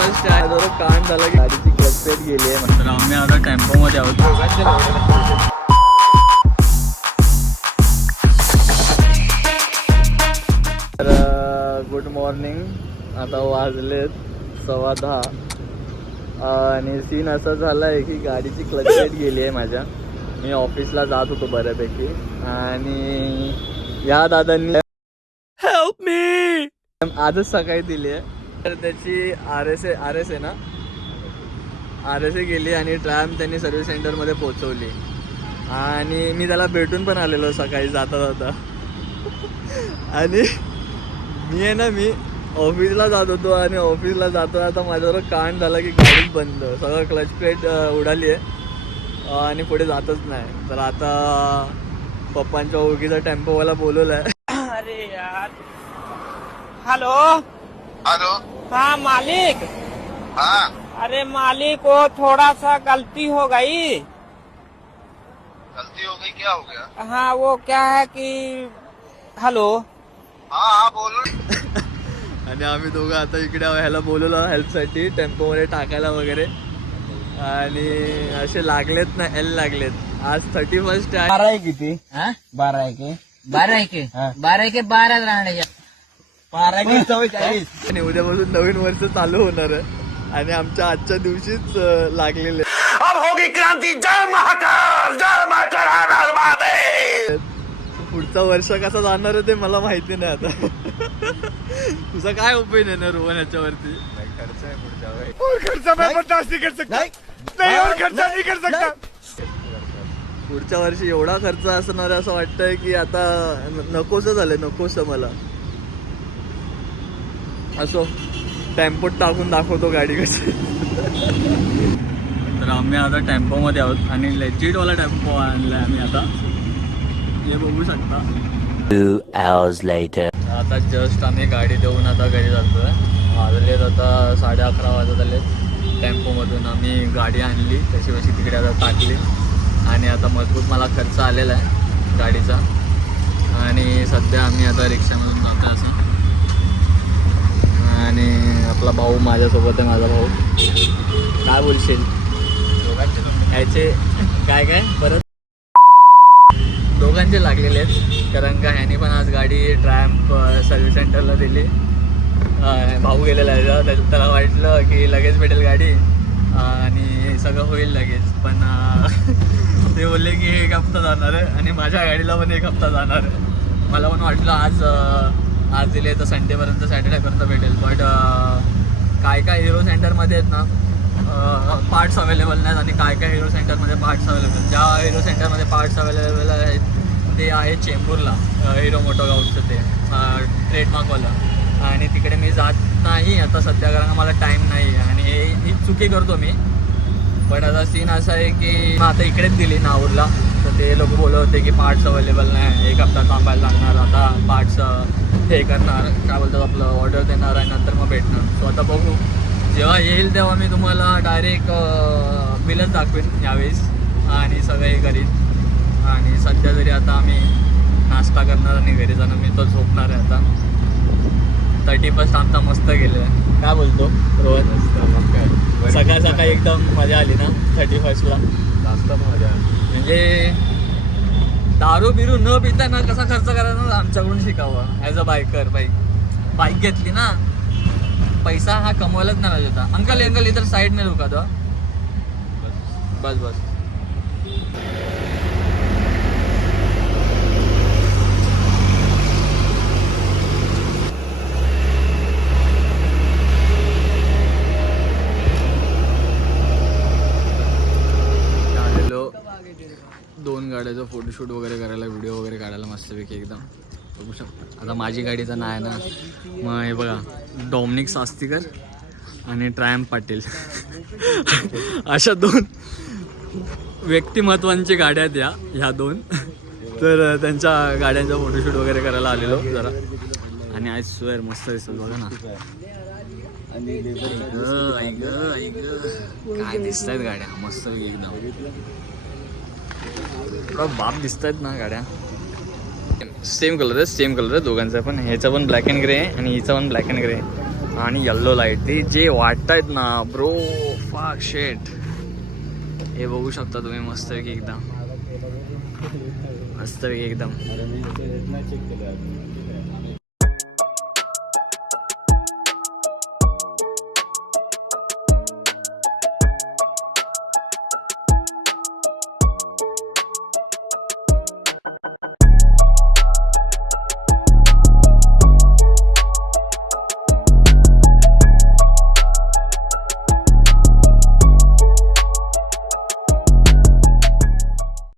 First आहे. जरा कांड झाला की गाडीची क्लच प्लेट गेली आहे. तर आम्ही आता टेम्पोमध्ये आहोत. तर गुड मॉर्निंग. आता वाजलेत 10:15 आणि सीन असा झाला आहे की गाडीची क्लच प्लेट गेली आहे माझ्या. मी ऑफिसला जात होतो बऱ्यापैकी आणि या दादांनी हेल्प मी आजच सकाळी दिली आहे. तर त्याची आर एस आहे ना, RSA गेली आणि ट्रॅम त्यांनी सर्व्हिस सेंटरमध्ये पोचवली. आणि मी त्याला भेटून पण आलेलो सकाळी जाता जाता. आणि मी ऑफिसला जात होतो आणि ऑफिसला जाता जाता माझ्यावर कांड झाला की गाडीच बंद, सगळं क्लच प्लेट उडाली आहे आणि पुढे जातच नाही. तर आता पप्पांच्या ओळखीचा टेम्पोवाला बोलवला आहे. अरे यार. Hello hello. हाँ मालिक. हाँ. अरे मालिक वो थोड़ा सा गलती हो गई. गलती हो गई, क्या हो गया? हाँ वो क्या है कि हेलो. हाँ हाँ बोलो. आणि आम्ही दोघं आता इकडे ह्याला बोलवलं हेल्पसाठी, टेम्पोमध्ये टाकायला वगैरे. आणि असे लागलेत ना, एल लागलेत. आज 31st आहे. 12 किती? 12 के 12 के 12 राहण्याच्या 12 के 44. आणि उद्यापासून नवीन वर्ष चालू होणार आहे आणि आमच्या आजच्या दिवशीच लागलेले. अब होगी क्रांति. जय महाकाल, जय महाकाल. पुढचा वर्ष कसा जाणार आहे ते मला माहिती नाही आता. तुझा काय ओपिनियन आहे रोहन याच्यावरती? खर्च आहे पुढच्या वेळी. और खर्चा मैं बर्दाश्त नहीं कर सकता. नहीं और खर्चा नहीं कर सकता. पुढच्या वर्षी एवढा खर्च असणार आहे असं वाटतंय की आता नकोसं झालंय, नकोसं मला. असो, टेम्पोत टाकून दाखवतो गाडी कशी. तर आम्ही आता टेम्पोमध्ये आहोत आणि लेजिटवाला टेम्पो आणलाय आम्ही आता. हे बघू शकता. 2 hours later. आता जस्ट आम्ही गाडी देऊन आता घरी जातोय. वाजलेत आता 11:30 वाजत आले. टेम्पोमधून आम्ही गाडी आणली, तशी कशी तिकडे आता टाकली आणि आता मजबूत मला खर्च आलेला आहे गाडीचा. आणि सध्या आम्ही आता रिक्षामधून जातो असं. आणि आपला भाऊ माझ्यासोबत आहे, माझा भाऊ. काय बोलशील ह्याचे? काय परत दोघांचे लागलेले आहेत, कारण का ह्याने पण आज गाडी ट्रॅम्प सर्व्हिस सेंटरला दिली. भाऊ गेलेला आहे, त्याला वाटलं की लगेच भेटेल गाडी आणि सगळं होईल लगेच. पण ते बोलले की 1 हप्ता जाणार आहे आणि माझ्या गाडीला पण 1 हप्ता जाणार आहे. मला पण वाटलं आज दिले तर संडेपर्यंत, सॅटर्डेपर्यंत भेटेल. बट काय हिरो सेंटरमध्ये आहेत ना पार्ट्स अवेलेबल नाहीत आणि काय हिरो सेंटरमध्ये पार्ट्स अवेलेबल. ज्या हिरो सेंटरमध्ये पार्ट्स अवेलेबल आहेत ते आहे चेंबूरला, हिरो मोटोगाऊटचं ते ट्रेडमार्कवालं. आणि तिकडे मी जात नाही आता सध्या, कारण मला टाईम नाही आणि ही चुकी करतो मी. पण आता सीन असा आहे की आता इकडेच दिली नागूरला, तर ते लोक बोलत होते की पार्ट्स अवेलेबल नाही, 1 हप्ता थांबायला लागणार. आता पार्ट्स हे करणार, काय बोलतात आपलं ऑर्डर देणार आणि नंतर मग भेटणार. सो आता बघू, जेव्हा येईल तेव्हा मी तुम्हाला डायरेक्ट बिलच दाखवेन यावेळेस आणि सगळं हे करीन. आणि सध्या तरी आता आम्ही नाश्ता करणार आणि घरी जाणार. मी तो झोपणार आहे आता. 31st आमचा मस्त गेलं आहे. काय बोलतो रोहन? सकाळ सकाळी एकदम मजा आली ना 31stला. जास्त मजा. म्हणजे दारू बिरू न पिता ना कसा खर्च करायचा ना आमच्याकडून शिकावा. As a biker. बाईक घेतली ना, पैसा हा कमवायलाच नाही पाहिजे होता. अंकल इधर साईड में रुका दो. बस. आलेलो 2 गाड्याचं फोटोशूट वगैरे करायला, व्हिडिओ वगैरे काढायला मस्तपैकी एकदम. बघू शकता. आता माझी गाडी तर नाही ना, मग हे बघा डॉमिनिक सास्तीकर आणि ट्रॅम्प पाटील अशा 2 व्यक्तिमत्वांची गाड्या आहेत ह्या 2. तर त्यांच्या गाड्यांचा फोटोशूट वगैरे करायला आलेलो जरा. आणि आय स्वेअर मस्त दिसत बघा ना. काय दिसत आहेत गाड्या मस्त एकदम. बाप दिसत आहेत ना गाड्या. सेम कलर आहे दोघांचा पण. ह्याचा पण ब्लॅक अँड ग्रे आहे आणि हिचा पण ब्लॅक अँड ग्रे आहे. आणि येल्लो लाईट ते जे वाटतायत ना ब्रो फाक शेट. हे बघू शकता तुम्ही मस्तपैकी एकदम मस्तपैकी एकदम.